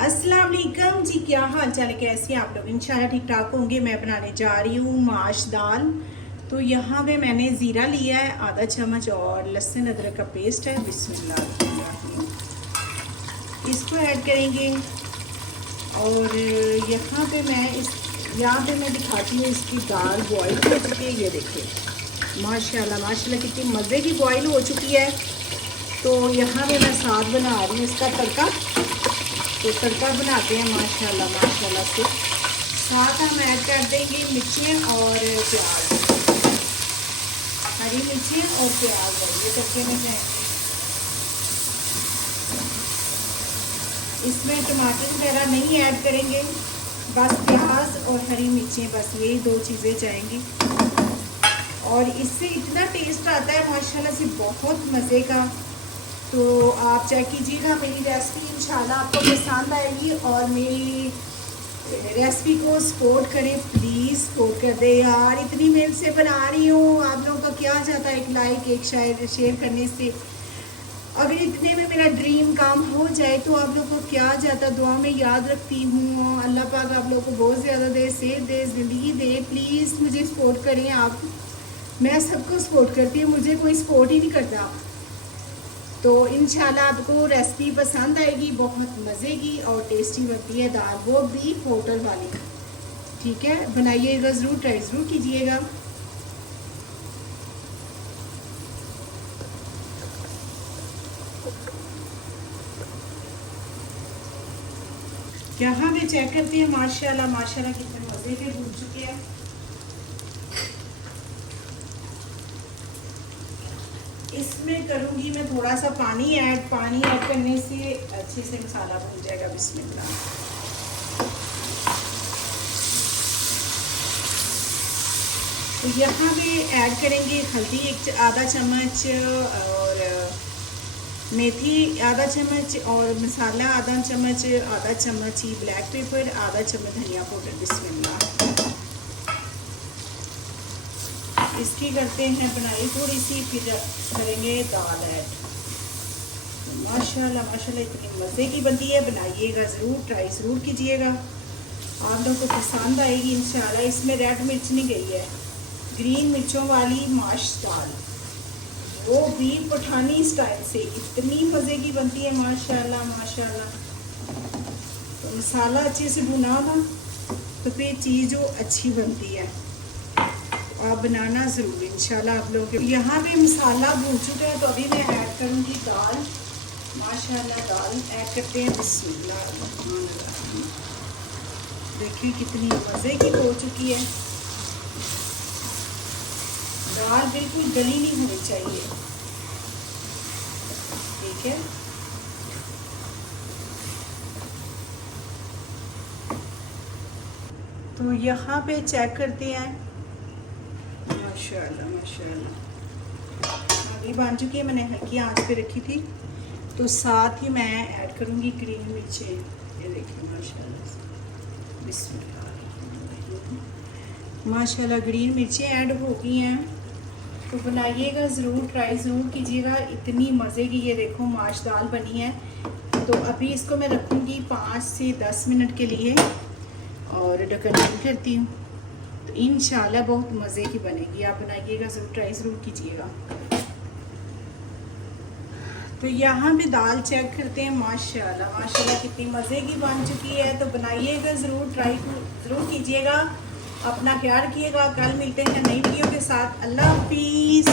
अस्सलाम वालेकुम जी, क्या हाल चाल है, कैसे हैं आप लोग। इंशाल्लाह ठीक ठाक होंगे। मैं बनाने जा रही हूँ माश दाल। तो यहाँ पे मैंने ज़ीरा लिया है आधा चम्मच और लहसुन अदरक का पेस्ट है। बिस्मिल्लाह, इसको ऐड करेंगे। और यहाँ पे मैं दिखाती हूँ इसकी दाल बॉईल हो चुकी है। ये देखिए माशाल्लाह माशाल्लाह कितनी मज़े की बॉईल हो चुकी है। तो यहाँ पे मैं साथ बना रही हूँ इसका तड़का। तो तड़का बनाते हैं माशाल्लाह माशाल्लाह से। साथ हम ऐड कर देंगे मिर्चें और प्याज, हरी मिर्चें और प्याज है ये तड़के में जाएंगे। इसमें टमाटर वगैरह नहीं ऐड करेंगे, बस प्याज और हरी मिर्चें, बस यही दो चीज़ें जाएंगी। और इससे इतना टेस्ट आता है माशाल्लाह से, बहुत मज़े का। तो आप चेक कीजिएगा मेरी रेसिपी, इंशाल्लाह आपको पसंद आएगी। और मेरी रेसिपी को सपोर्ट करें, प्लीज़ सपोर्ट कर दे यार। इतनी मेहनत से बना रही हूँ, आप लोगों का क्या जाता है एक लाइक एक शेयर करने से। अगर इतने में मेरा ड्रीम काम हो जाए तो आप लोगों को क्या जाता। दुआ में याद रखती हूँ। अल्लाह पाक आप लोगों को बहुत ज़्यादा दे, सेहत दे, ज़िंदगी दे। प्लीज़ मुझे सपोर्ट करें आप। मैं सबको सपोर्ट करती हूँ, मुझे कोई सपोर्ट ही नहीं करता। तो इंशाल्लाह आपको रेसिपी पसंद आएगी, बहुत मज़े की और टेस्टी बनती है दाल, वो भी होटल वाली। ठीक है, बनाइएगा ज़रूर, ट्राई ज़रूर कीजिएगा। यहाँ पे चेक करते हैं माशाल्लाह माशाल्लाह कितने मज़े के भून चुके हैं। इसमें करूँगी मैं थोड़ा सा पानी ऐड करने से अच्छे से मसाला भून जाएगा। बिस्मिल्लाह। तो यहाँ पे ऐड करेंगे हल्दी आधा चम्मच और मेथी आधा चम्मच और मसाला आधा चम्मच ही ब्लैक पेपर, आधा चम्मच धनिया पाउडर। बिस्मिल्लाह। इसकी करते हैं बनाई थोड़ी सी, फिर करेंगे दाल ऐड। माशाल्लाह माशाल्लाह इतनी मज़े की बनती है, बनाइएगा ज़रूर, ट्राई ज़रूर कीजिएगा, आप लोगों को पसंद आएगी इंशाल्लाह। इसमें रेड मिर्च नहीं गई है, ग्रीन मिर्चों वाली माश दाल, वो भी पठानी स्टाइल से, इतनी मज़े की बनती है माशाल्लाह माशाल्लाह। तो मसाला अच्छे से भुना था तो फिर चीज़ जो अच्छी बनती है। आप बनाना ज़रूर इंशाल्लाह आप लोगों के। यहाँ पे मसाला भून चुका है तो अभी मैं ऐड करूँगी दाल। माशाल्लाह दाल ऐड करते हैं। बिस्मिल्लाह। देखिए कितनी मज़े की हो चुकी है दाल, बिल्कुल गली नहीं होनी चाहिए। ठीक है, तो यहाँ पे चेक करते हैं माशाल्लाह माशाल्लाह अभी बन चुकी है। मैंने हल्की आंच पे रखी थी। तो साथ ही मैं ऐड करूँगी ग्रीन मिर्चें, ये देखिए माशाल्लाह। बिस्मिल्लाह। माशाल्लाह ग्रीन मिर्चें ऐड हो गई हैं। तो बनाइएगा ज़रूर, ट्राई ज़रूर कीजिएगा, इतनी मज़े की ये देखो माश दाल बनी है। तो अभी इसको मैं रखूँगी 5 से 10 मिनट के लिए और ढक्कन बंद करती हूँ। तो इंशाल्लाह बहुत मज़े की बनेगी, आप बनाइएगा ज़रूर, ट्राई ज़रूर कीजिएगा। तो यहाँ पे दाल चेक करते हैं माशाल्लाह माशाल्लाह कितनी मज़े की बन चुकी है। तो बनाइएगा ज़रूर, ट्राई ज़रूर कीजिएगा, अपना ख्याल रखिएगा। कल मिलते हैं नई वीडियो के साथ। अल्लाह हाफिज़।